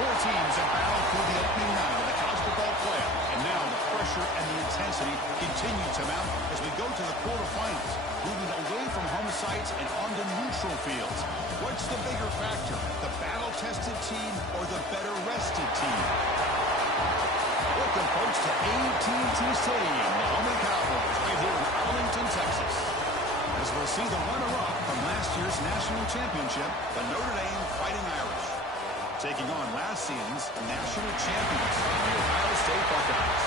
Four teams have battled through the opening night of the college football playoff, and now the pressure and the intensity continue to mount as we go to the quarterfinals, moving away from home sites and onto neutral fields. What's the bigger factor, the battle-tested team or the better-rested team? Welcome, folks, to AT&T Stadium, the home of the Cowboys, right here in Arlington, Texas. As we'll see the runner-up from last year's national championship, the Notre Dame Fighting Irish, taking on last season's national champions, the Ohio State Buckeyes.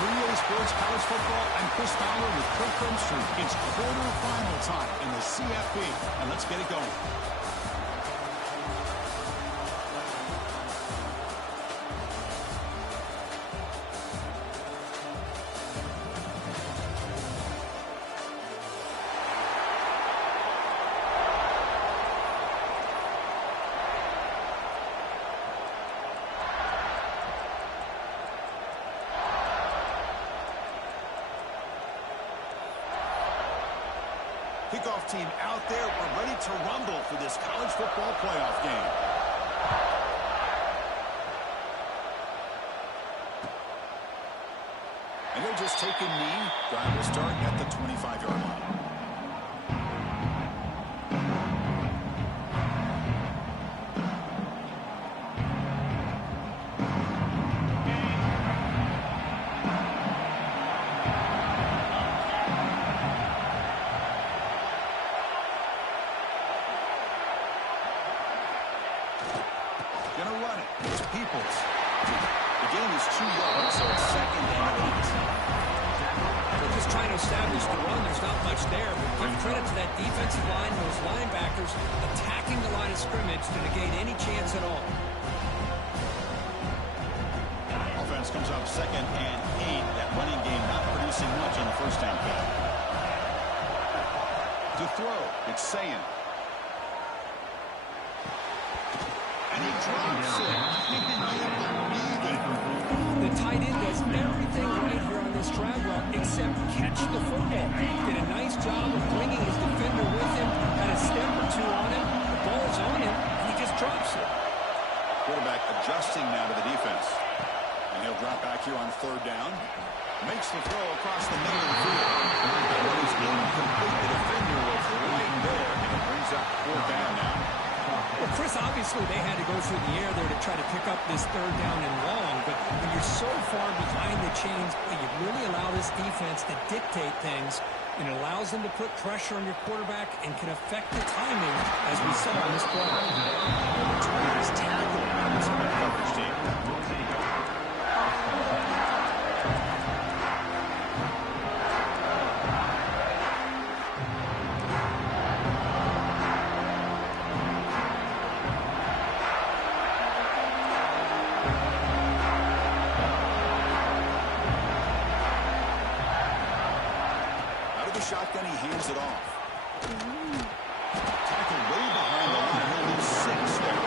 3A Sports College Football, I'm Chris Fowler with Kirk Chromstreet. It's quarterfinal time in the CFP, and let's get it going. Kickoff team out there. We're ready to rumble for this college football playoff game. And they're just taking knee. Drive will start at the 25-yard line. Establish the run. There's not much there, but give credit to that defensive line and those linebackers attacking the line of scrimmage to negate any chance at all. Offense comes up 2nd and 8. That running game not producing much on the first down play. To throw, it's Sayin. And he drops it. The tight end does everything right here on this drag route except catch the football. Did a nice job of bringing his defender with him, had a step or two on him, the ball's on him, and he just drops it. Quarterback adjusting now to the defense. And he'll drop back here on 3rd down. Makes the throw across the middle of the field. That one is incomplete. The defender was right there, and it brings up 4th down now. Well, Chris, obviously they had to go through the air there to try to pick up this 3rd down and long, but when you're so far behind the chains, you really allow this defense to dictate things, and it allows them to put pressure on your quarterback and can affect the timing, as we saw on this play. Tremendous tackle by this coverage team. Shotgun, he hands it off. Tackle way behind the line. He'll lose 6 there.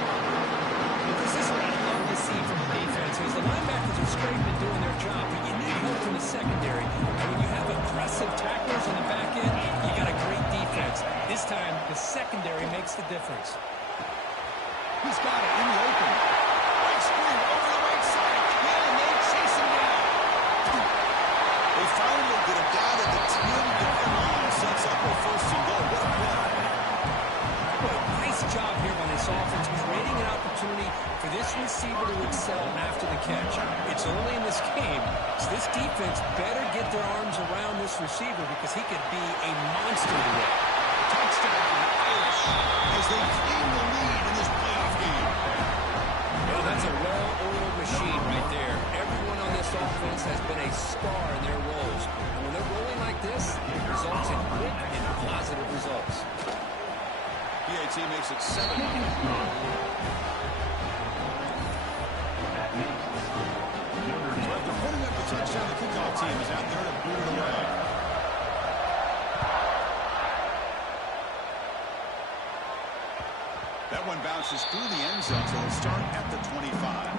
This is what I love to see from the defense. Is the linebackers are scraping and doing their job, but you need help from the secondary. And when you have aggressive tacklers on the back end, you got a great defense. This time, the secondary makes the difference. He's got it in the open. Right screen over the right side. Yeah, and they chase him down. They finally get him down at the 10-yard line. Sets up a 1st and goal. What a play. Well, nice job here by this offense, creating an opportunity for this receiver to excel after the catch. It's early in this game, so this defense better get their arms around this receiver because he could be a monster today. Touchdown, Irish, as they claim the lead in this playoff game. Well, that's a well-oiled machine right there. Everyone on this offense has been a star in their roles. And when they're rolling like this, it results in quick and positive results. PAT makes it 7. So after putting up the touchdown, the kickoff team is out there to boot it away. That one bounces through the end zone, so it'll start at the 25.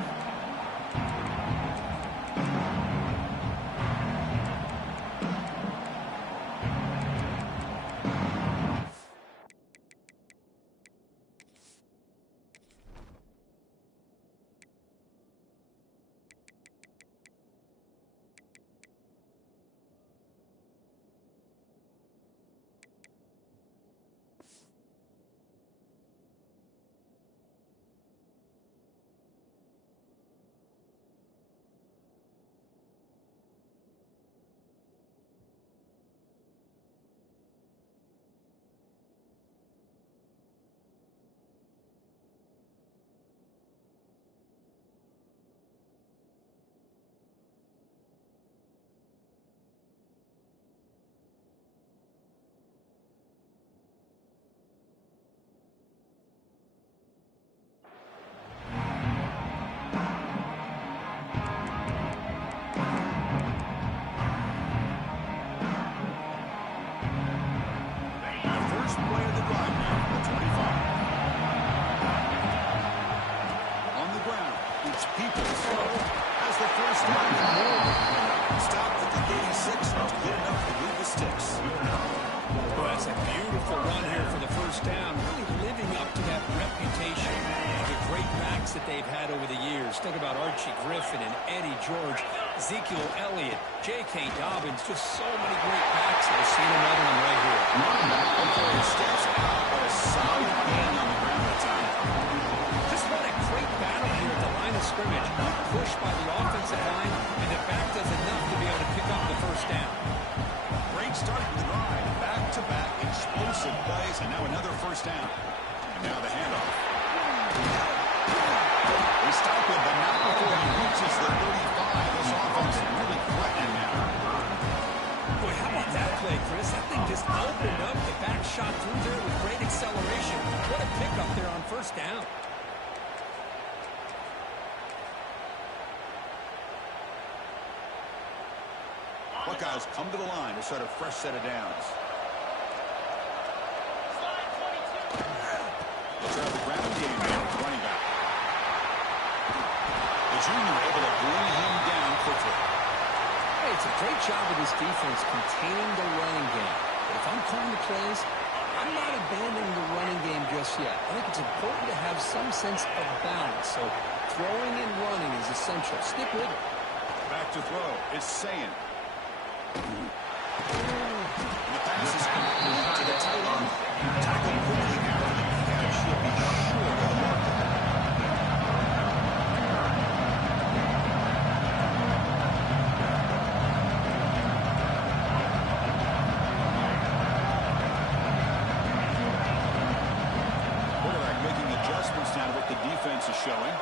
watch people throw as the first down. Stopped at the 36, not good enough to move the sticks. Well, that's a beautiful run here for the first down, really living up to that reputation of the great backs that they've had over the years. Think about Archie Griffin and Eddie George, Ezekiel Elliott, J.K. Dobbins, just so many great backs. We'll see another one right here. Linebacker steps out, but a solid gain on the ground that time. Just what a great battle here at the line of scrimmage. Pushed by the offensive line, and the back does enough to be able to pick up the first down. Great start to the drive. Back-to-back explosive plays, and now another first down. And now the handoff. They stop him, but not before he reaches the 35. This offense really threatening now. Boy, how about that play, Chris? That thing just opened up. The back shot through there with great acceleration. What a pickup there on first down. Buckeyes come to the line to start a fresh set of downs. Let's have the ground game here, running back. The junior able to bring him down quickly. Hey, it's a great job of this defense containing the running game. But if I'm calling the plays, I'm not abandoning the running game just yet. I think it's important to have some sense of balance. So throwing and running is essential. Stick with it. Back to throw. It's Sayin. And the pass is complete to the tight end. Tackled quickly after the catch. He'll be short of the mark. Quarterback making adjustments now to what the defense is showing.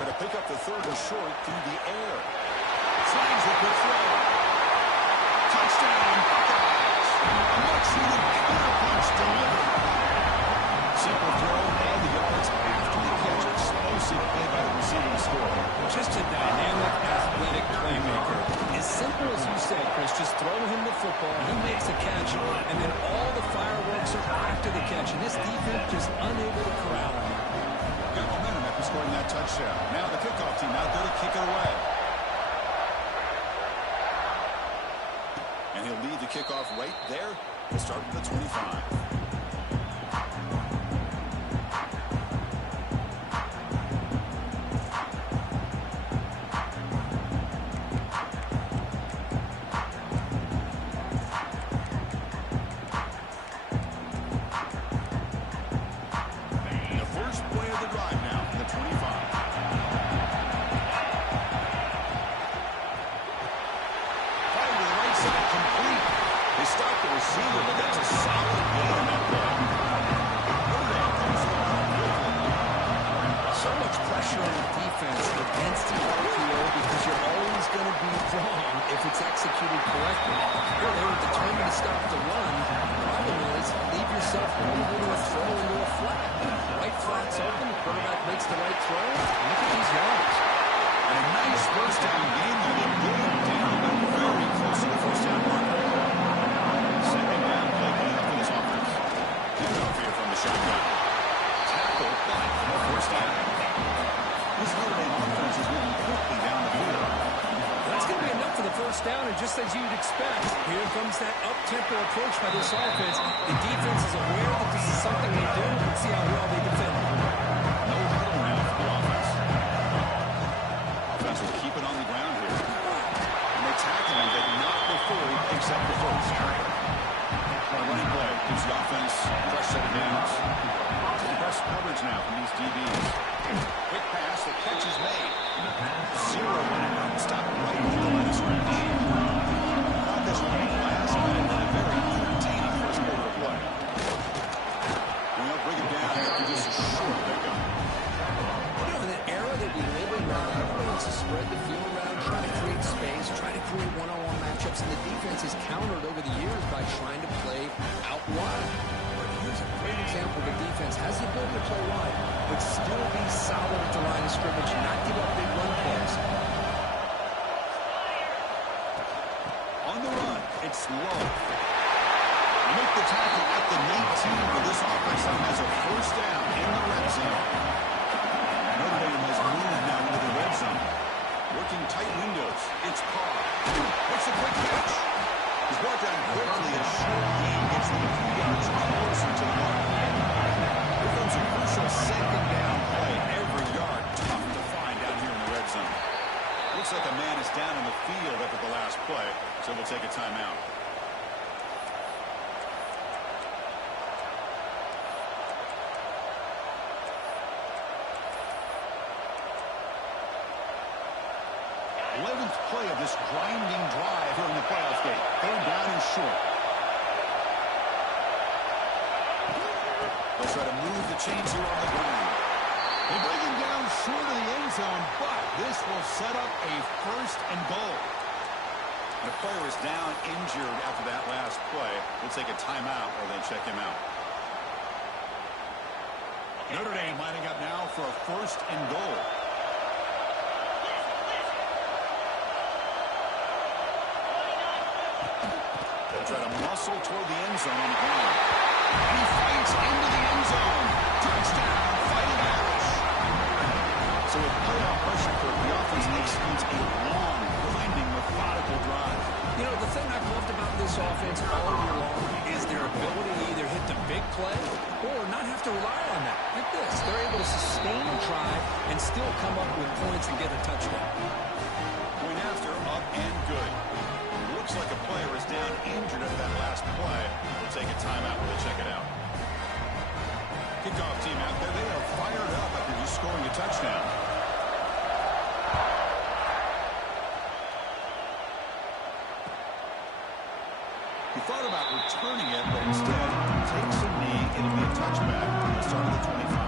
Going to pick up the third and short through the air. Slides it with throw. Touchdown, Buckeyes. A much-needed counter punch delivered. Simple throw and the yards after the catch. Explosive play by the receiving score. Just a dynamic, athletic playmaker. As simple as you said, Chris, just throw him the football, he makes a catch, and then all the fireworks are after the catch. And this defense just unable to corral him. Got momentum after scoring that touchdown. Now the kickoff team out there to kick it away. And he'll lead the kickoff right there to start with the 25. Just as you'd expect, here comes that up-tempo approach by this offense. The defense is aware that this is something they do. Let's see how well they defend it. No huddle now for the offense. Offense will keep it on the ground here. And they tackle him, but not before he picks up the first. Running play gives the offense a fresh set of downs. Press coverage now from these DBs. Quick pass, the catch is made. Zero running. Stop right here on the scrimmage. This running last minute and a very entertaining first quarter play. We'll bring it down after just a short pickup. You know, in an era that we live in right now, everyone wants to spread the field around, try to create space, try to create one-on-one matchups, and the defense has countered over the years by trying to play out wide. But here's a great example of a defense has the ability to play wide, but still be solid at the line of scrimmage, not give up big run plays. It's low. Make the tackle at the 19 for this offense that has a first down in the red timeout. Play of this grinding drive here in the playoff game. Third down and short. They'll try to move the chains here on the ground. They bring him down short of the end zone, but this will set up a first and goal. The player is down injured after that last play. We'll take a timeout or then check him out. Notre Dame lining up now for a first and goal. Try to muscle toward the end zone on the ground. And he fights into the end zone. Touchdown, Fighting Irish. So with playoff pressure for the offense executes a long, grinding, methodical drive. You know, the thing I've loved about this offense all year long is their ability to either hit the big play or not have to rely on that. Like this, they're able to sustain a drive and still come up with points and get a touchdown. Point after, up and good. Looks like a player is down injured at that last play. We'll take a timeout while they check it out. Kickoff team out there. They are fired up after just scoring a touchdown. He thought about returning it, but instead takes a knee. It'll be a touchback on the start of the 25.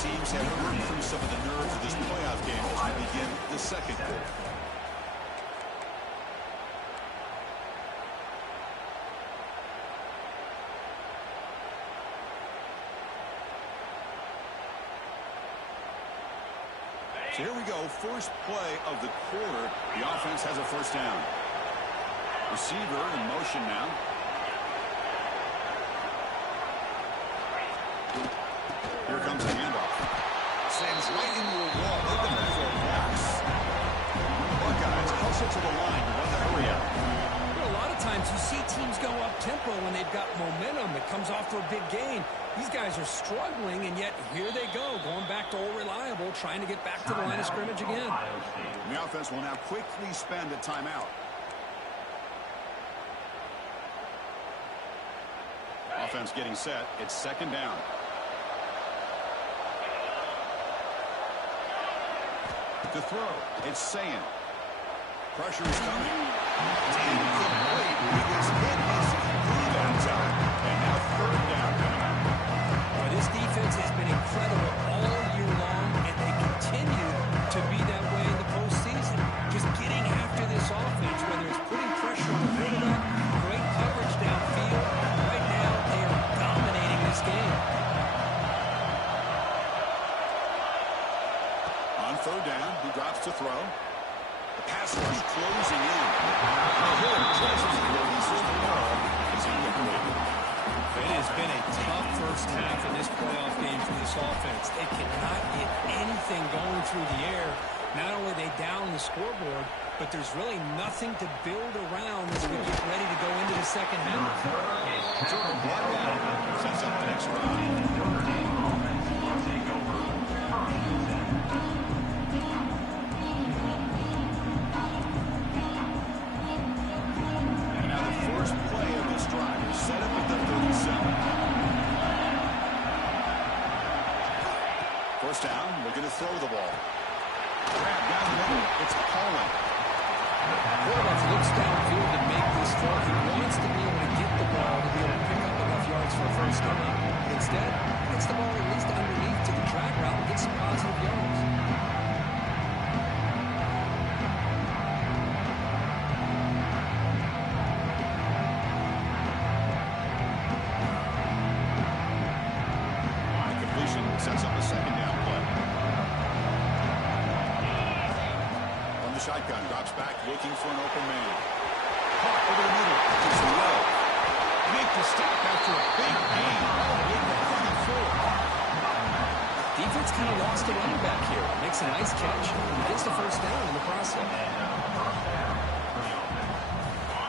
Teams have earned through some of the nerves of this playoff game as we begin the second quarter. So here we go, first play of the quarter. The offense has a first down. Receiver in motion now. Here comes the handoff. Sends right into a wall. They've been there for a box. Buckeyes hustle to the line to run the hurry up. Well, a lot of times you see teams go up-tempo when they've got momentum. It comes off for a big gain. These guys are struggling, and yet here they go, going back to old reliable, trying to get back to the line of scrimmage again. And the offense will now quickly spend a timeout. Offense getting set. It's second down. To throw, it's saying. Pressure is coming. And complete. He was hit his through that time. And now third down coming up. Well, this defense has been incredible all year long, and they continue to be that way in the postseason. Just getting after this offense, whether it's putting pressure on the quarterback, great coverage downfield. Right now, they are dominating this game. Third down, he drops to throw. The pass rush closing in. The Hill tries to releases the ball. It's incomplete. It has been a tough first half in this playoff game for this offense. They cannot get anything going through the air. Not only are they down the scoreboard, but there's really nothing to build around as we get ready to go into the second half. Jordan Blood sets up the next round. Set up at the 37. First down, looking to throw the ball. Grab down the middle. It's Holland. Quarterback looks downfield to make this throw. He wants to be able to get the ball to be able to pick up enough yards for a first down. But instead, he gets the ball at least underneath to the drag route and gets some positive yards. Sets up a second down play. From the shotgun, drops back, looking for an open man. Caught over the middle. It's low. make the stop after a big gain all the way to the 34. Defense kind of lost the running back here. Makes a nice catch and gets the first down in the process.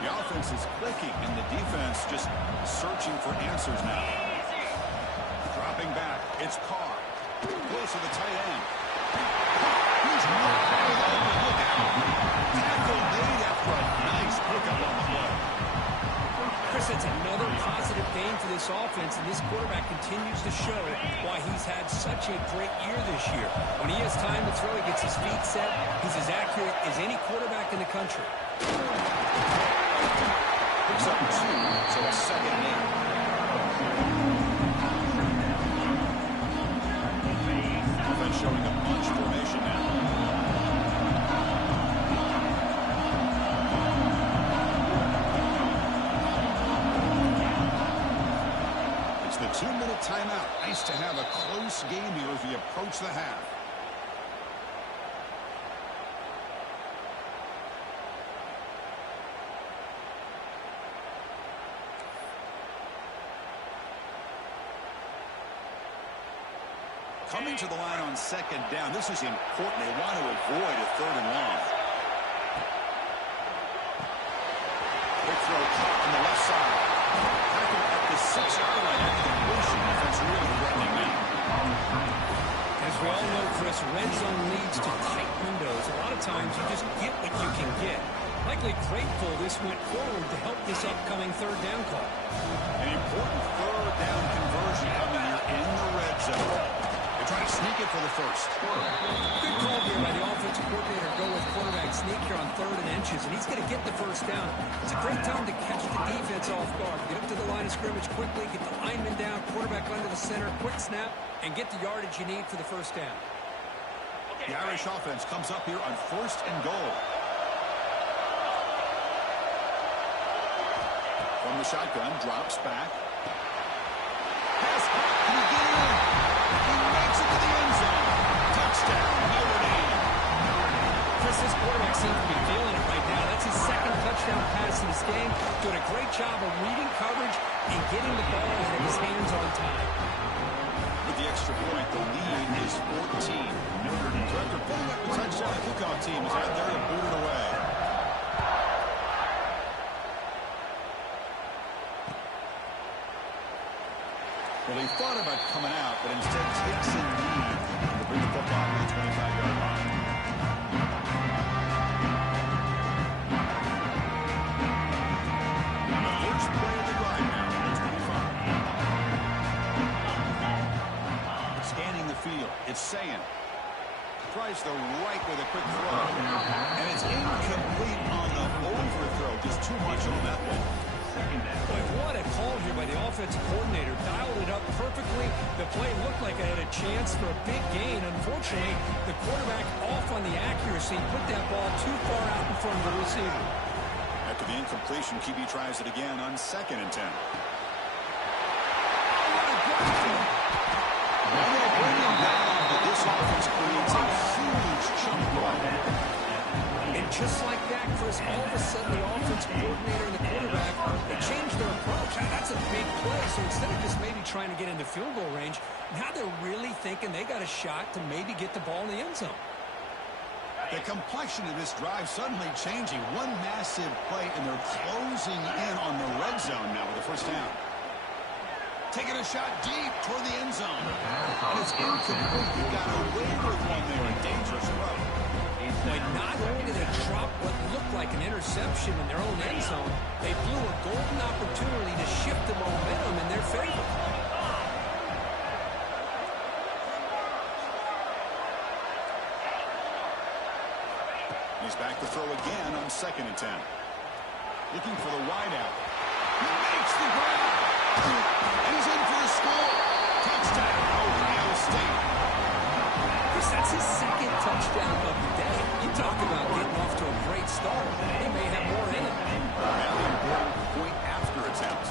The offense is clicking, and the defense just searching for answers now. Dropping back, it's Carr. Close to the tight end. He's right open. Look out. Tackle made after a nice pickup on the play. Chris, it's another positive gain for this offense, and this quarterback continues to show why he's had such a great year this year. When he has time to throw, he gets his feet set. He's as accurate as any quarterback in the country. Picks up 2, so it's 2nd and 8. Offense showing a bunch formation now. It's the 2-minute timeout. Nice to have a close game here as we approach the half. Coming to the line on 2nd down. This is important. They want to avoid a 3rd and long. Quick throw caught on the left side. Tackle at the 6-yard line after the motion. Defense really threatening now. As we all know, Chris, red zone leads to tight windows. A lot of times you just get what you can get. Likely grateful this went forward to help this upcoming 3rd down call. An important 3rd down conversion coming here in the red zone. They're trying to sneak it for the first. Good call here by the offensive coordinator to go with quarterback sneak here on 3rd and inches, and he's going to get the first down. It's a great time to catch the defense off guard. Get up to the line of scrimmage quickly, get the lineman down, quarterback under the center, quick snap, and get the yardage you need for the first down. The Irish offense comes up here on 1st and goal. From the shotgun, drops back. Pass, can he get in? He makes it to the end zone. Touchdown, Notre Dame. Chris, this quarterback seems to be feeling it right now. That's his 2nd touchdown pass in this game. Doing a great job of reading coverage and getting the ball in his hands on time. With the extra point, the lead is 14. Notre Dame. So after putting up the touchdown, the kickoff team is out there to boot it away. Well, he thought about coming out, but instead takes a knee to bring the football to the 25-yard line. The first play of the drive now at the 25. Scanning the field, it's Sayan. Tries the right with a quick throw. And it's incomplete on the overthrow. Just too much on that one. Boy, what a call here by the offensive coordinator. Dialed it up perfectly. The play looked like it had a chance for a big gain. Unfortunately, the quarterback off on the accuracy, put that ball too far out in front of the receiver. After the incompletion, QB tries it again on 2nd and 10. This offense creates a huge chunk play. And just like that, Chris, all of a sudden the offensive coordinator and the quarterback, they changed their approach. That's a big play. So instead of just maybe trying to get into field goal range, now they're really thinking they got a shot to maybe get the ball in the end zone. The complexion of this drive suddenly changing. One massive play, and they're closing in on the red zone now with the first down. Taking a shot deep toward the end zone. And it's incomplete. He got away with one there. A dangerous throw. But not only did they drop what looked like an interception in their own end zone, they blew a golden opportunity to shift the momentum in their favor. He's back to throw again on 2nd and 10. Looking for the wideout. He makes the grab. And he's in for the score. Touchdown, Ohio State. Chris, that's his 2nd touchdown of the day. You talk about getting off to a great start. They may have more in it. Now the important point after attempt.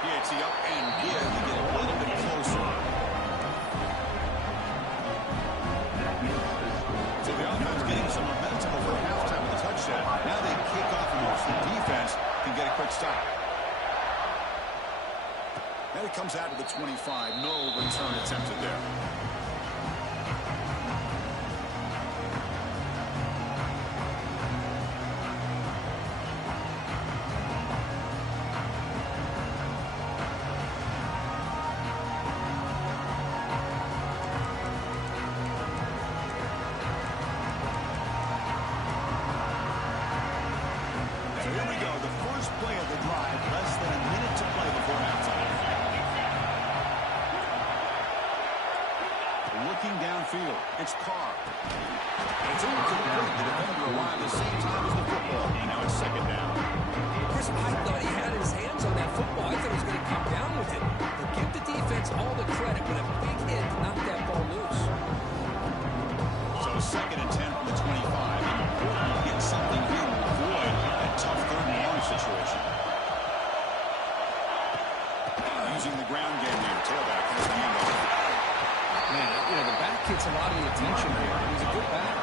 He up and give to get a little bit closer. So the offense getting some momentum over halftime with a touchdown. Now they kick off and the defense can get a quick stop. And it comes out to the 25. No return attempted there. It's Carr. It's incomplete. The defender arrived at the same time as the football. And now it's second down. Chris, I thought he had his hands on that football. I thought he was going to come down with it. But give the defense all the credit with a big hit to knock that ball loose. So second and 10 from the 25. Important to get something here to avoid that tough third and long situation. Using the ground game here. Tailback has the handoff. Man, the back gets a lot of the attention here. He's a good back.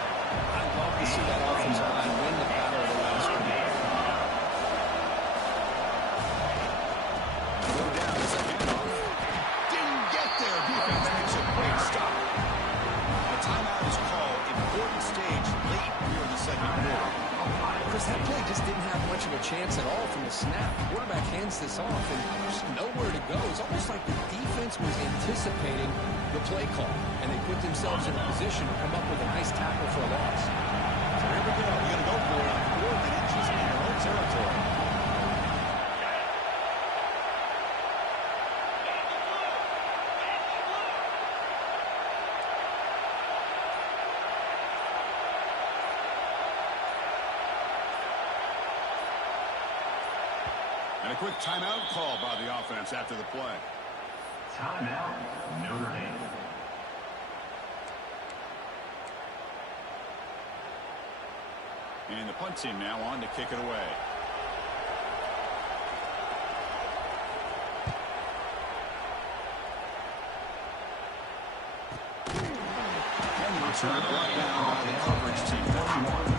I'd love to see that offensive line win the battle of the last week. Go down as a handoff. Didn't get there. Defense makes a great stop. A timeout is called. Important stage late here in the second quarter. Chris, that play just didn't have much of a chance at all from the snap. The quarterback hands this off, and there's nowhere to go. It's almost like the defense was anticipating the play call, and they put themselves in a position to come up with a nice tackle for a loss. So here we go. We're going to go for it on 4th and inches in their own territory. And a quick timeout call by the offense after the play. Timeout, Notre Dame. And the punt team now on to kick it away. And the return brought down by the coverage team. 31.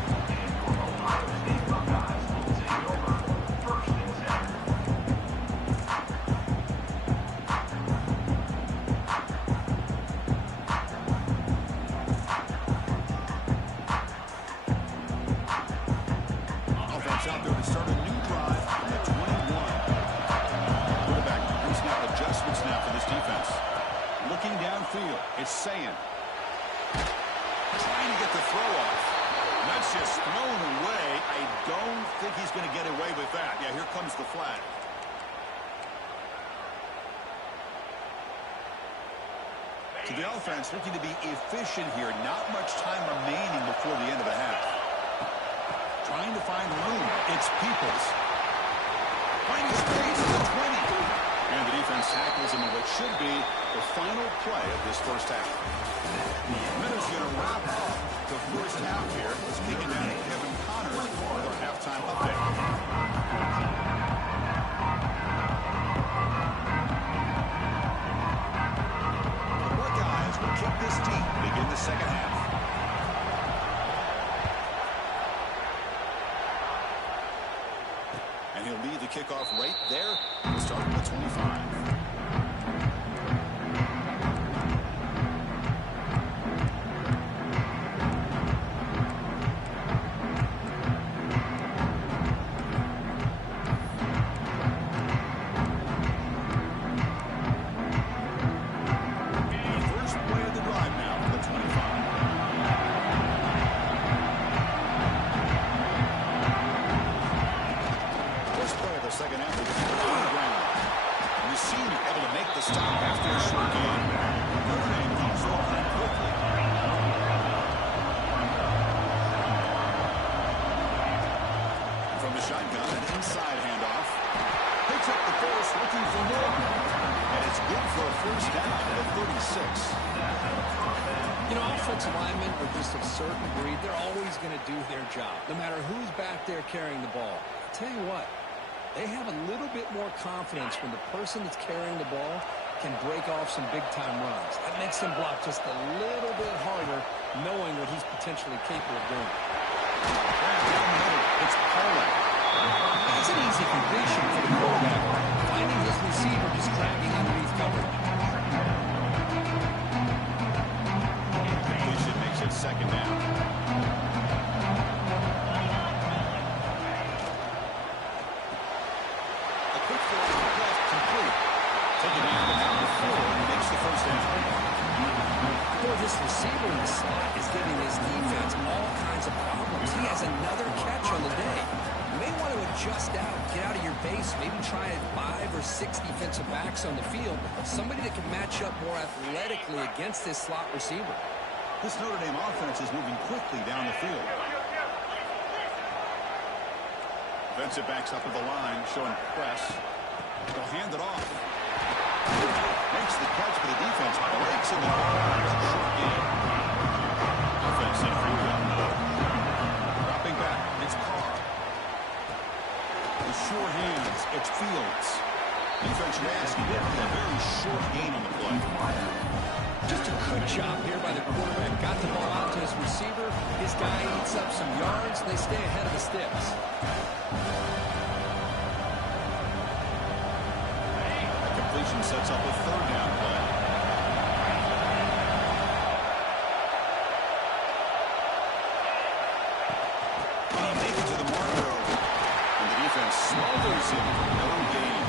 Out there to start a new drive on the 21. Quarterback brings out adjustments now for this defense. Looking downfield, it's Sayin. Trying to get the throw off. That's just thrown away. I don't think he's going to get away with that. Yeah, here comes the flag. To the offense, looking to be efficient here. Not much time remaining before the end of the half. Trying to find room. It's Peoples. Finding space at the 20. And the defense tackles him in what should be the final play of this first half. Minutes going to wrap up the first half here. Let's kick it down to Kevin Connors for our halftime update. The Buckeyes will kick this deep to begin the second half. And he'll lead the kickoff right there. We'll start at the 25. Second half, on the ground. And you see him able to make the stop after a short gain. Notre Dame comes open quickly. From the shotgun, an inside handoff. Picks up the force, looking for more. And it's good for a first down at the 36. Offensive linemen are just a certain breed. They're always going to do their job, no matter who's back there carrying the ball. I'll tell you what. They have a little bit more confidence when the person that's carrying the ball can break off some big-time runs. That makes him block just a little bit harder, knowing what he's potentially capable of doing. Down the middle, it's Pollard. That's an easy completion for the quarterback, finding his receiver just dragging underneath coverage. Completion makes it second down. A quick throw to the left, complete. Taken down to the 4 and makes the first down. Boy, this receiver in the slot is giving this defense all kinds of problems. He has another catch on the day. You may want to adjust out, get out of your base, maybe try 5 or 6 defensive backs on the field, somebody that can match up more athletically against this slot receiver. This Notre Dame offense is moving quickly down the field. Defensive backs up at the line, showing press. They'll hand it off. Makes the catch, but the defense breaks in the short game. Offense in front of dropping back, it's Carr. With sure hands, it's Fields. Defense asking him for a very short gain on the play. Just a good job here by the quarterback. Got the ball out to his receiver. His guy eats up some yards. They stay ahead of the sticks. That completion sets up a third down play. He makes it to the marker. And the defense smothers him for no gain.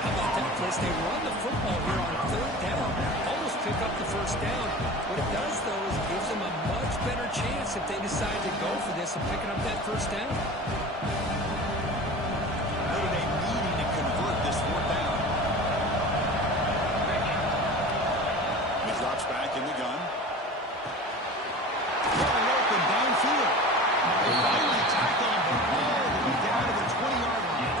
How about that place? They run the football here on third down. Almost pick up the first down. What it does, though, is it gives them a much better chance if they decide to go for this and picking up that first down. Notre Dame needing to convert this fourth down. He drops back in the gun. Wide open downfield. They finally tack on the ball down to the 20-yard line.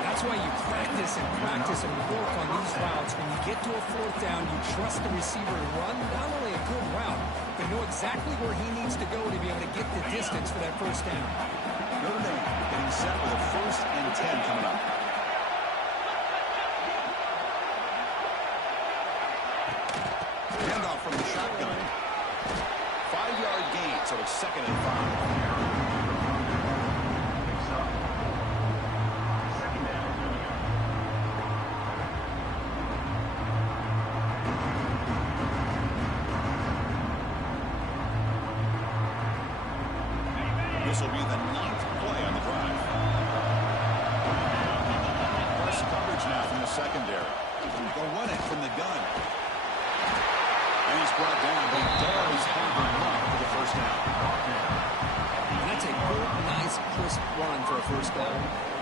That's why you practice and work on these routes. When you get to a fourth down, you trust the receiver to run not only a good route, but know exactly where he needs to go to be able to get the distance for that first down. Notre Dame getting set with a 1st and 10 coming up. Handoff from the shotgun. 5-yard gain, so it's 2nd and 5. This will be the 9th play on the drive. Press coverage now from the secondary. They'll run it from the gun. And he's brought down, but he does have a run for the first down. And that's a good, nice, crisp run for a first down.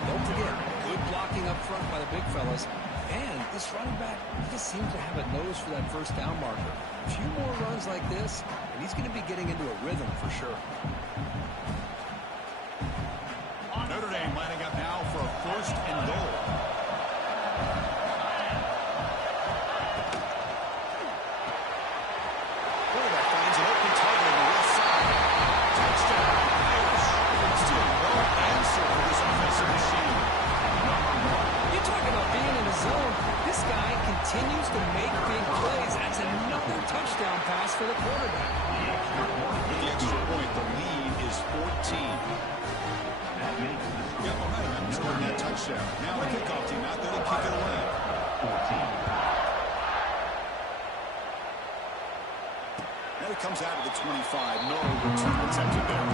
Don't forget, good blocking up front by the big fellas. And this running back, he just seems to have a nose for that first down marker. A few more runs like this, and he's going to be getting into a rhythm for sure. Notre Dame lining up now for a 1st and goal. Quarterback finds an open target on the left side. Touchdown, Irish. Still no answer for this offensive machine. You talk about being in the zone. This guy continues to make big plays. That's another touchdown pass for the quarterback. With the extra point, the lead is 14. Got momentum and scored that touchdown. Now the kickoff team out there to kick it away. Now he comes out of the 25. No return attempted there.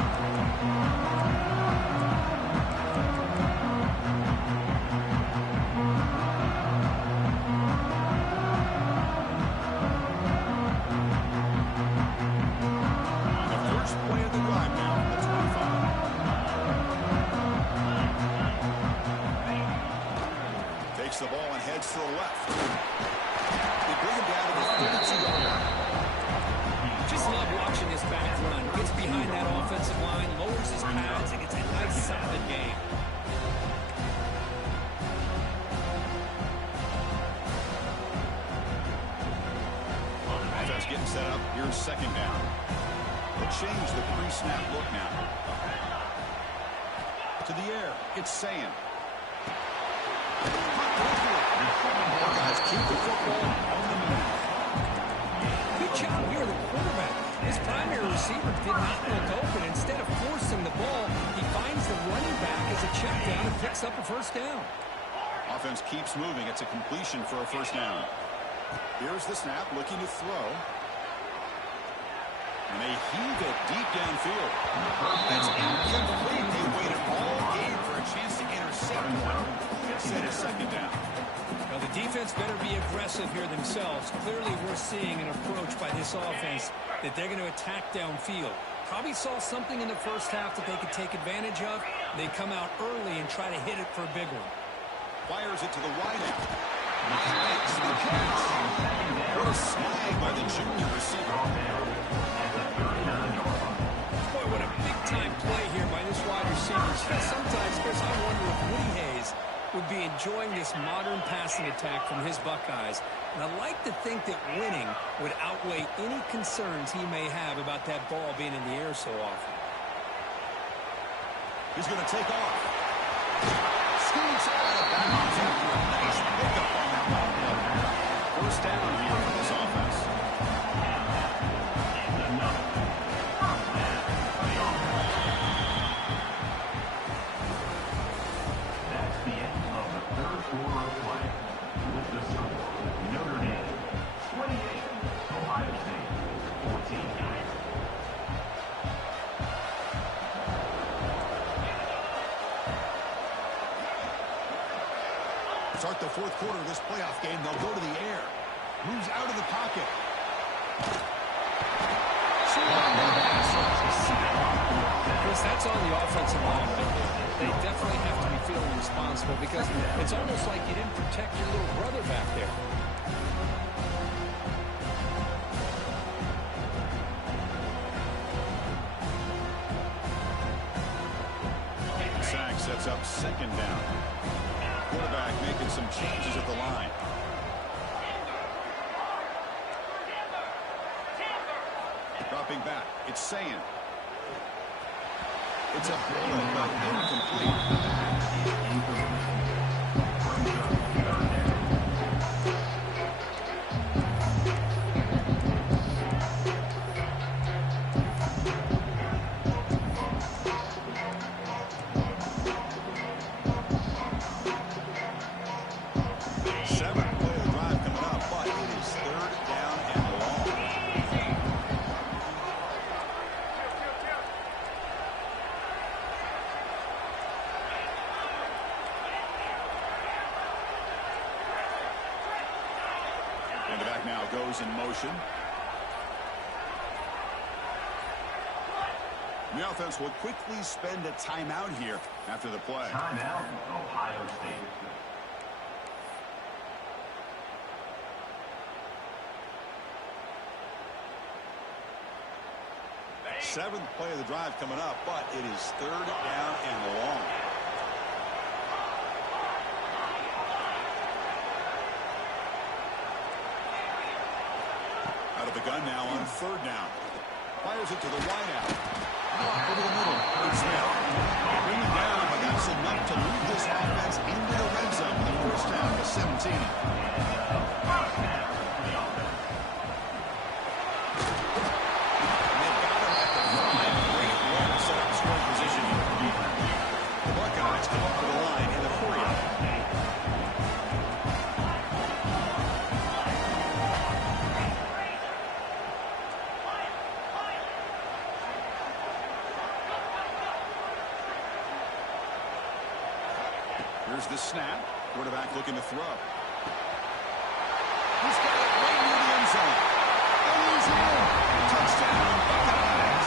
The first play of the drive now, the 25. Takes the ball and heads to the left. They bring him down to the 32-yard line. Just love watching this back run. Gets behind that offensive line, lowers his pads, and gets a nice, solid game. Offense getting set up. Here's 2nd down. They'll change the pre-snap look now. To the air. It's Sam. Guys, keep the football on the move. Good job here, the quarterback. This primary receiver did not look open. Instead of forcing the ball, he finds the running back as a check down and picks up a first down. Offense keeps moving. It's a completion for a first down. Here's the snap, looking to throw. And they heave it deep downfield. That's incomplete. They waited all game for a chance to intercept one. Instead of second down. Well, the defense better be aggressive here themselves. Clearly, we're seeing an approach by this offense that they're going to attack downfield. Probably saw something in the first half that they could take advantage of. They come out early and try to hit it for a big one. Fires it to the wideout. Makes the catch. What a snag by the junior receiver. Boy, what a big-time play here by this wide receiver. Sometimes, Chris, I wonder if Woody Hayes would be enjoying this modern passing attack from his Buckeyes. And I'd like to think that winning would outweigh any concerns he may have about that ball being in the air so often. He's going to take off. Scoots out of bounds after a nice pickup on that ball. First down here for this offense. That's the end of the third quarter of play. With the score, Notre Dame 28, Ohio State 14. Start the fourth quarter of this playoff game. They'll go to the air. Moves out of the pocket. Chris, that's on the offensive line. They definitely have to be feeling responsible because it's almost like you didn't protect your little brother back there. Sack sets up second down. Quarterback making some changes at the line. Dropping back. It's Sayin. It's a bullet, but incomplete. And the back now goes in motion. The offense will quickly spend a timeout here after the play. Timeout, Ohio State. Seventh play of the drive coming up, but it is third down and long. Out of the gun now on third down. Fires it to the wideout. Over the middle. It's Smith. Bring it down, but that's enough to move this offense into the red zone with a first down to 17. They've got him at the 5. Great run to set up scoring position here. The Buckeyes come up to the line in the 40. Here's the snap. Quarterback looking to throw. He's got it right near the end zone. And he's in. Touchdown, Buckeyes.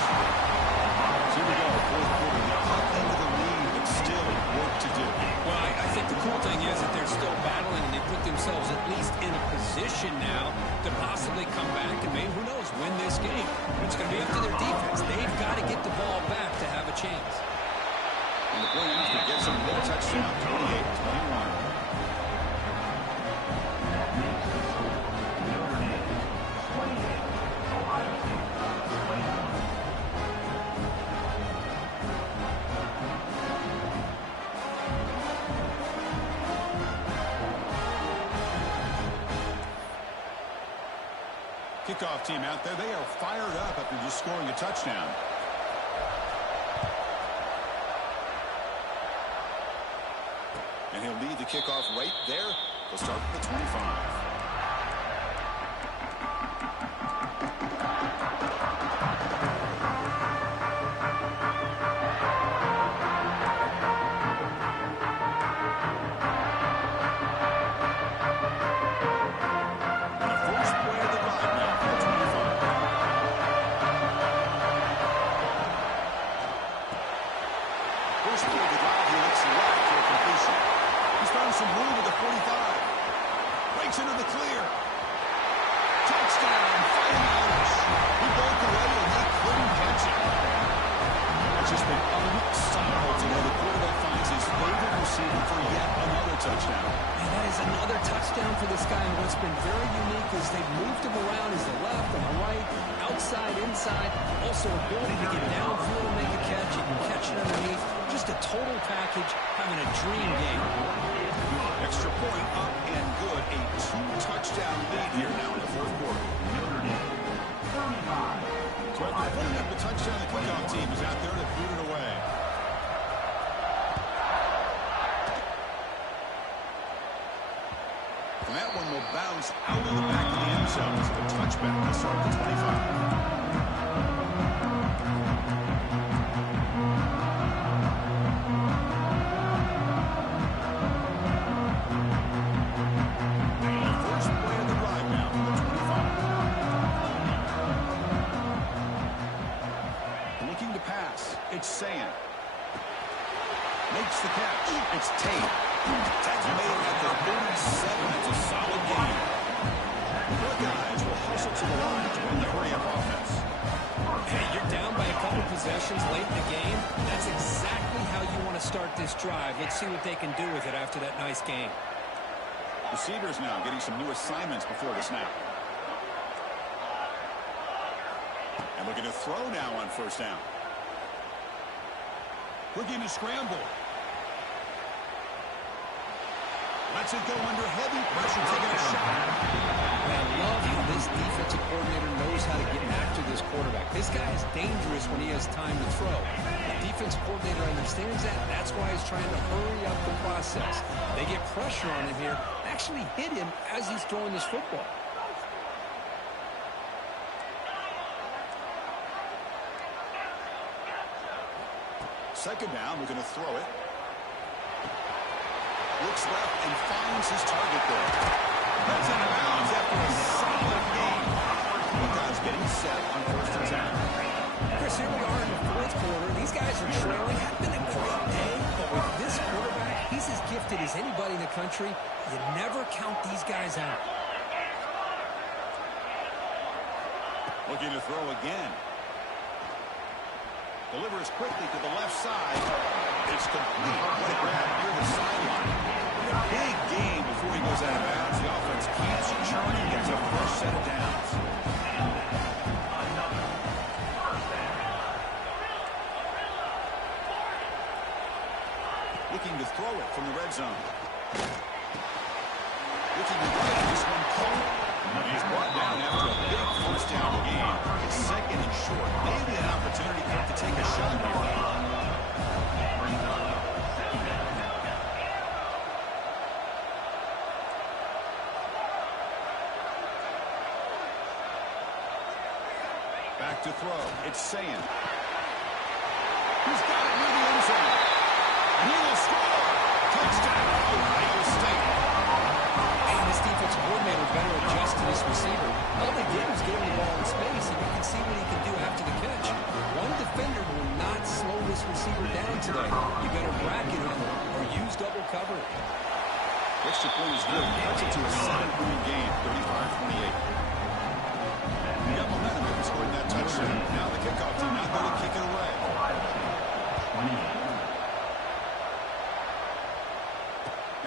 So here we go. Fourth quarter. They're up into the lead, but still work to do. Well, I think the cool thing is that they're still battling and they put themselves at least in a position now to possibly come back and maybe, who knows, win this game. But it's going to be up to their defense. They've got to get the ball back to have a chance. And the play after gets him a touchdown, 28-21. kickoff team out there. They are fired up after just scoring a touchdown. And he'll lead the kickoff right there. They'll start at the 25. Some room at the 45. Breaks into the clear. Touchdown, Fighting Irish. He broke away and they couldn't catch him. It's just been unstoppable today. The quarterback finds his favorite receiver for yet another touchdown. And that is another touchdown for this guy. And what's been very unique is they've moved him around. He's the left and the right, outside, inside. Also ability to get downfield and make a catch. You can catch it underneath. Just a total package, having a dream game. Extra point up and good. A 2-touchdown lead here now in the fourth quarter. So after putting up the touchdown, the kickoff team is out there to boot it away. And that one will bounce out of the back of the end zone. So a touchback to start the 25. It's saying. Makes the catch. It's Tate. That's made at the 37. It's a solid game. Four guys will hustle to the line to win the hurry-up offense. Hey, you're down by a couple possessions late in the game. That's exactly how you want to start this drive. Let's see what they can do with it after that nice game. Receivers now getting some new assignments before the snap. And looking to throw now on first down. Looking to scramble. Lets it go under heavy pressure, taking a shot. I love how this defensive coordinator knows how to get after this quarterback. This guy is dangerous when he has time to throw. The defensive coordinator understands that. That's why he's trying to hurry up the process. They get pressure on him here, actually hit him as he's throwing this football. Second down, we're going to throw it. Looks left and finds his target there. That's out of bounds after a solid game. Buckeyes getting set on first and 10. Chris, here we are in the fourth quarter. These guys are trailing. Had been a great day, but with this quarterback, he's as gifted as anybody in the country. You never count these guys out. Looking to throw again. Delivers quickly to the left side. It's complete. What a grab near the sideline. A big game before he goes out of bounds. The offense keeps churning. Gets a first set of downs. Looking to throw it from the red zone. Looking to right. This one cold. He's brought down after a big first down game. It's second and short. Maybe an opportunity for him to take a shot here. Back to throw. It's Sayin. He's got it near the end zone. And he will score. Touchdown, Ohio State. And this defense coordinator better adjust to this receiver. All they did was give him the ball in space, and you can see what he can do after the catch. One defender will not slow this receiver down today. You better bracket him or use double cover. Extra point is good. Cuts it to a 7-point game, 35-28. He got momentum after scoring that touchdown. Now the kickoff team not going to kick it away.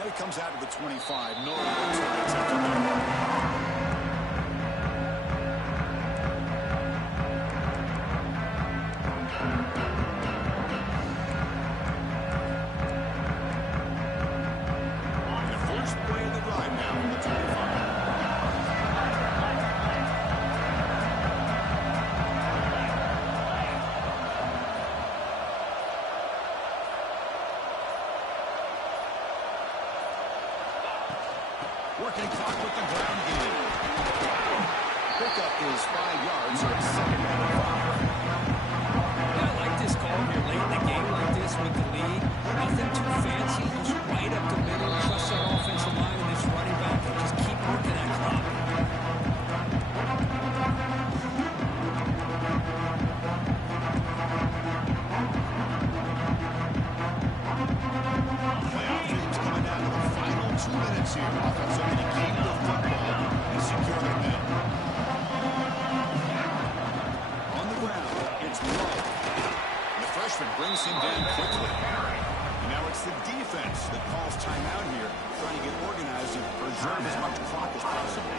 And it comes out to the 25. No return attempt on that. Working clock with the ground game. Pickup is 5 yards, so it's second down and 5. Yeah, I like this call here late in the game like this with the lead. Nothing too fancy, just right up the middle. Trust that offensive line and this running back and just keep working that clock. Playoff games coming down to the final 2 minutes here. Offense looking to keep the football and secure their win. On the ground, it's Lowe. The freshman brings him down quickly. And now it's the defense that calls timeout here, trying to get organized and preserve as much clock as possible.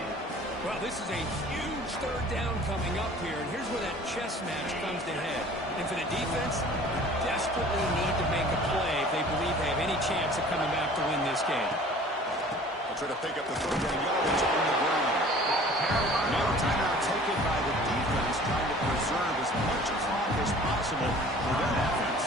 Well, this is a huge third down coming up here, and here's where that chess match comes to head. And for the defense, desperately need to make a play if they believe they have any chance of coming back to win this game. They'll try to pick up the third down yardage on the ground. Now a timeout taken by the defense, trying to preserve as much clock as possible for their offense.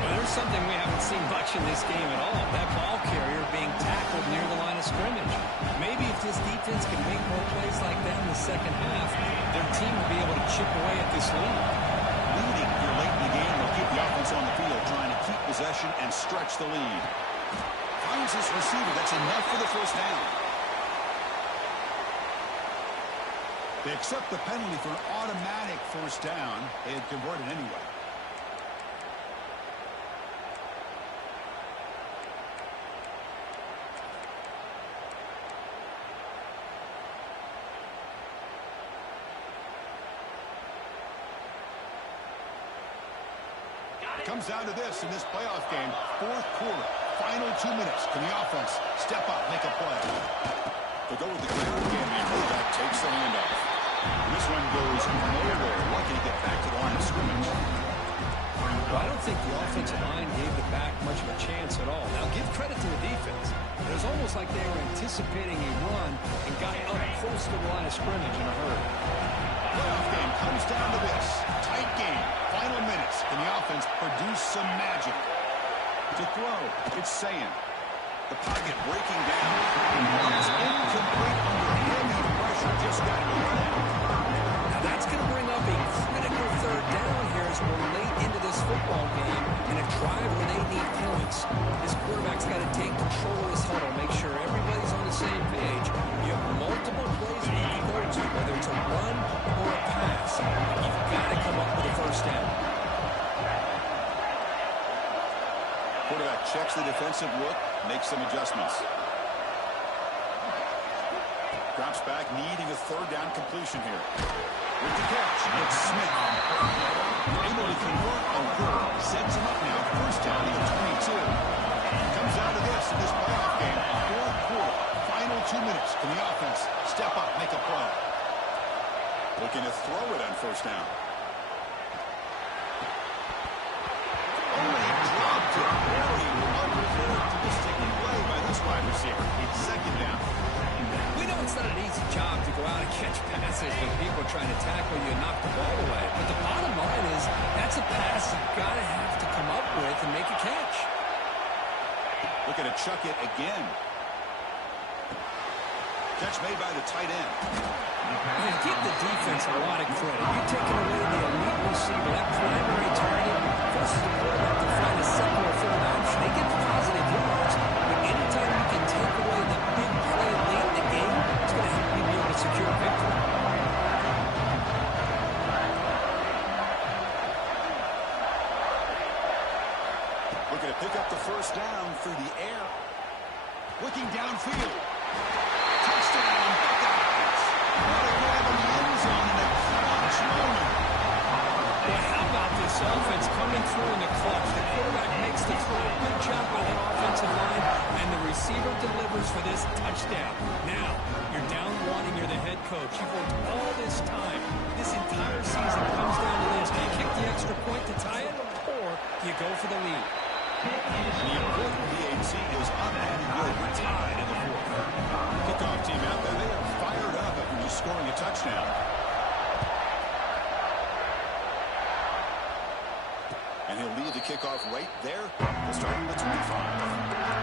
Well, there's something we haven't seen much in this game at all. That ball carrier being tackled near the line of scrimmage. Maybe if this defense can make more plays like that in the second half, their team will be able to chip away at this lead. Leading here late in the game will keep the offense on the field, trying to keep possession and stretch the lead. Finds his receiver. That's enough for the first down. They accept the penalty for an automatic first down. They had converted anyway. Comes down to this in this playoff game. Fourth quarter, final 2 minutes. Can the offense step up, make a play? They'll go with the ground game, and that takes the handoff. And this one goes nowhere. Lucky to get back to the line of scrimmage. Well, I don't think the offensive line gave the back much of a chance at all. Now, give credit to the defense. It was almost like they were anticipating a run and got up close to the line of scrimmage in a hurry. Playoff game comes down to this. Tight game. Final minutes. Can the offense produce some magic? To throw, it's Saying. The pocket breaking down. It's incomplete under heavy pressure. Just got to run out. Now, that's going to bring up a critical third down here as we're late into this football game in a drive where they need points. This quarterback's got to take control of this huddle, make sure everybody's on the same page. You have multiple plays that you can go to, whether it's a run or a pass. You've got to come up with a first down. Quarterback checks the defensive look, makes some adjustments. Drops back, needing a third down completion here. With the catch, it's Smith. Able to convert on third, sets him up now, first down to the 22. Comes down to this in this playoff game. Fourth quarter, final 2 minutes. Can the offense step up, make a play? Looking to throw it on first down. Dropped it. Very uncharacteristic play by this wide receiver. It's second down. We know it's not an easy job to go out and catch passes when people are trying to tackle you and knock the ball away. But the bottom line is that's a pass you've got to have to come up with and make a catch. Looking to chuck it again. Catch made by the tight end. Man, give the defense a lot of credit. You're taking away the elite receiver, that primary target, forces the quarterback to find a second or third option. They get positive yards, but anytime you can take away the big play late in the game, it's going to help you be able to secure a victory. Looking to pick up the first down through the air. Looking downfield. Touchdown, Buckeyes. What a grab in the end zone in a clutch moment. Well, how about this offense coming through in the clutch? The quarterback makes the throw. Good job by that offensive line, and the receiver delivers for this touchdown. Now, you're down one and you're the head coach. You've worked all this time. This entire season comes down to this. Do you kick the extra point to tie it, or do you go for the lead? The important PAT is up and good. We're tied in the fourth. Kickoff team out there. They are fired up after just scoring a touchdown. And he'll lead the kickoff right there. Starting with 25.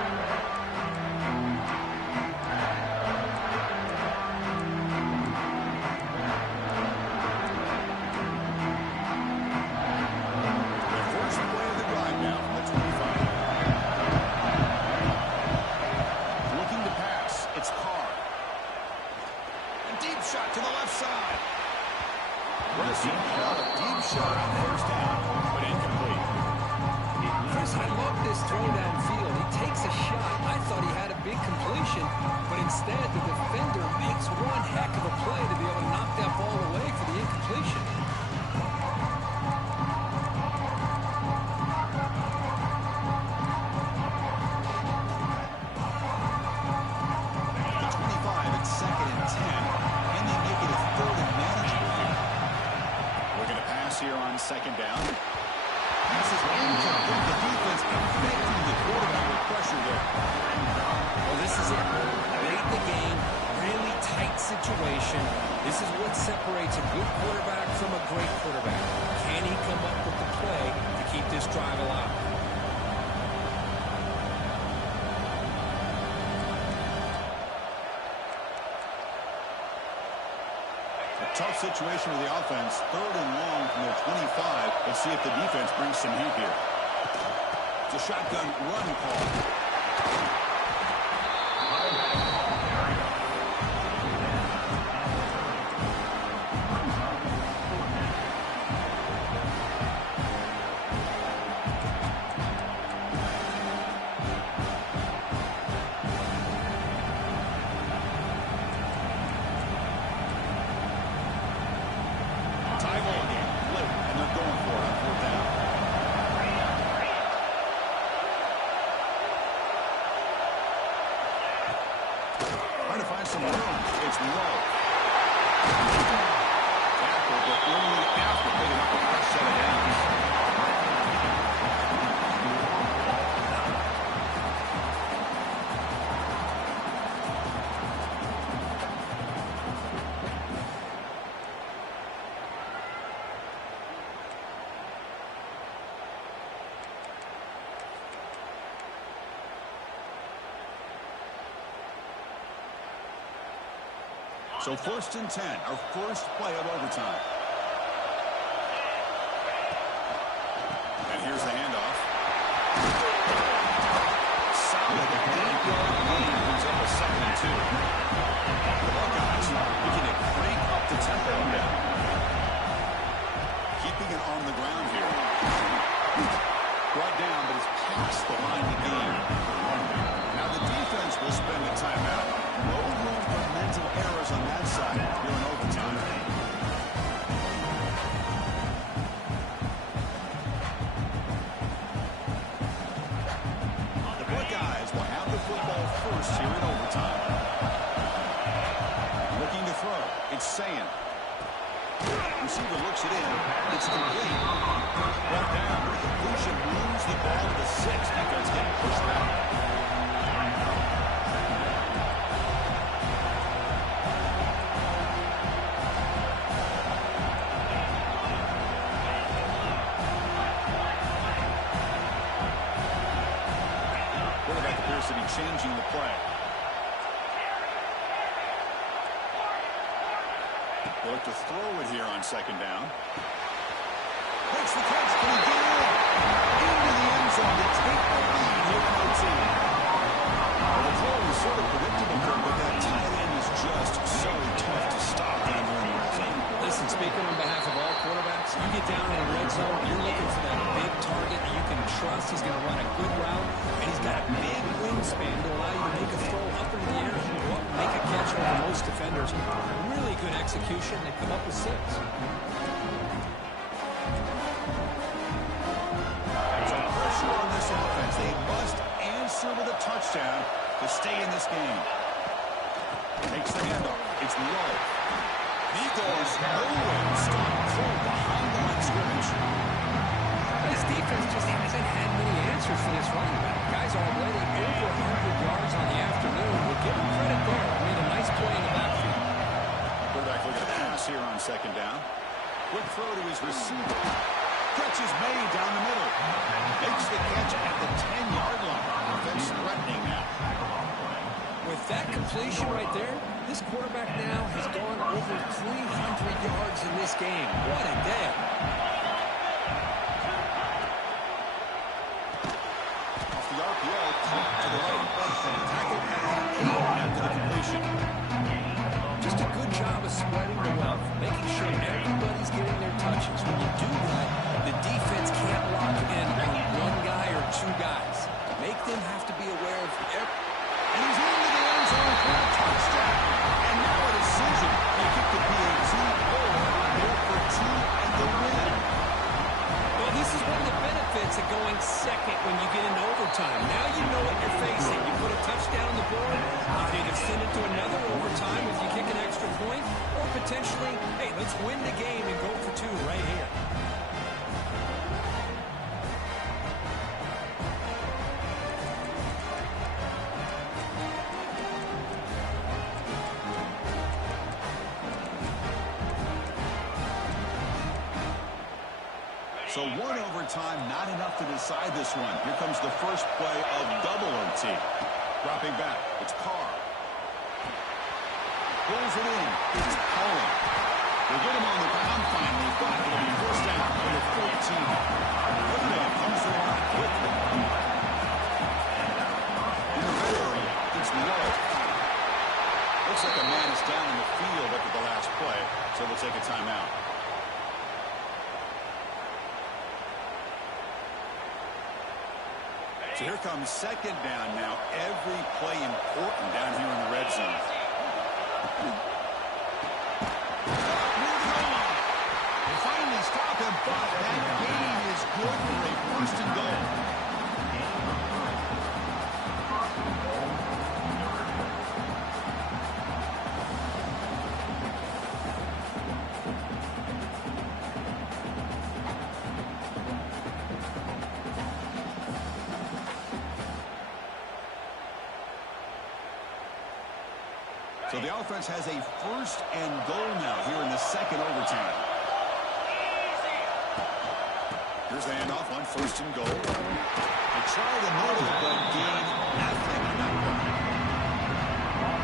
impressive. A deep shot on first down, but incomplete. Chris, I love this throw downfield. He takes a shot. I thought he had a big completion, but instead the defender makes one heck of a play to be able to knock that ball away for the incompletion. The 25 at 2nd and 10. Can they make it a 3rd and manageable here? We're going to pass here on 2nd down. This is incomplete. The defense affecting the quarterback with pressure there. Well, this is it. Late in the game, really tight situation. This is what separates a good quarterback from a great quarterback. Can he come up with the play to keep this drive alive? A tough situation with the offense. 3rd and long from their 25. Let's see if the defense brings some heat here. It's a shotgun run call. Some room. It's low. Tackle, but only after picking up the first set of downs. So 1st and 10, our first play of overtime. And here's the handoff. Solid 8-yard gain brings up a 2nd and 2. The Buckeyes looking to crank up the tempo now. Keeping it on the ground here. Brought down, but it's past the line to gain. Now the defense will spend a timeout. No room for mental errors on that side here in overtime. The Buckeyes will have the football first here in overtime. Looking to throw. It's Sayin. Receiver looks it in. It's complete. Brought down. The completion moves the ball to the 6. Defense getting pushed back. To be changing the play. They look to throw it here on 2nd down. Makes the catch. Can he get in? Into the end zone to take the lead here in OT. Well, the throw was sort of predictable, but that tight end is just so tough to stop down there in the red zone. Listen, speaking on behalf of all quarterbacks, you get down in the red zone, you're looking for that big target that you can trust. He's going to run a good route, and he's got a big wingspan to allow you to make a throw up into the air. He can go up and make a catch over most defenders. Really good execution. They come up with 6. So pressure on this offense. They must answer with a touchdown to stay in this game. Takes the handoff. It's low. He goes nowhere. Stop throw behind the line scrimmage. His defense just hasn't had many answers for this running back. Guy's already over 100 yards on the afternoon. We'll give him credit there. Made a nice play in the backfield. Quarterback looking to pass here on 2nd down. Quick throw to his receiver. Catch is made down the middle. Makes the catch at the 10-yard line. Defense threatening now. With that completion right there, this quarterback now has gone over 300 yards in this game. What a day. Off the RPO, to the right. Tackled at the 8 after the completion. Just a good job of spreading the wealth, making sure everybody's getting second when you get into overtime. Now you know what you're facing. You put a touchdown on the board, you can either send it to another overtime if you kick an extra point, or potentially, hey, let's win the game and go for two right here. So one overtime, not enough to decide this one. Here comes the first play of double OT. Dropping back, it's Carr. Pulls it in, it's Cullen. They get him on the ground finally, but it'll be first down under 14. Riverdale comes to the line quickly. In the red area, it's low. Looks like a man is down in the field after the last play, so they'll take a timeout. So here comes second down now. Every play important down here in the red zone. They finally stop him, but that gain is good for a first and goal. So the offense has a first and goal now here in the second overtime. Here's the handoff on first and goal. They try the middle, but gain nothing on that one.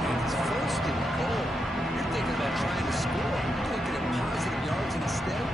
And it's first and goal. You're thinking about trying to score. You're looking at positive yards instead.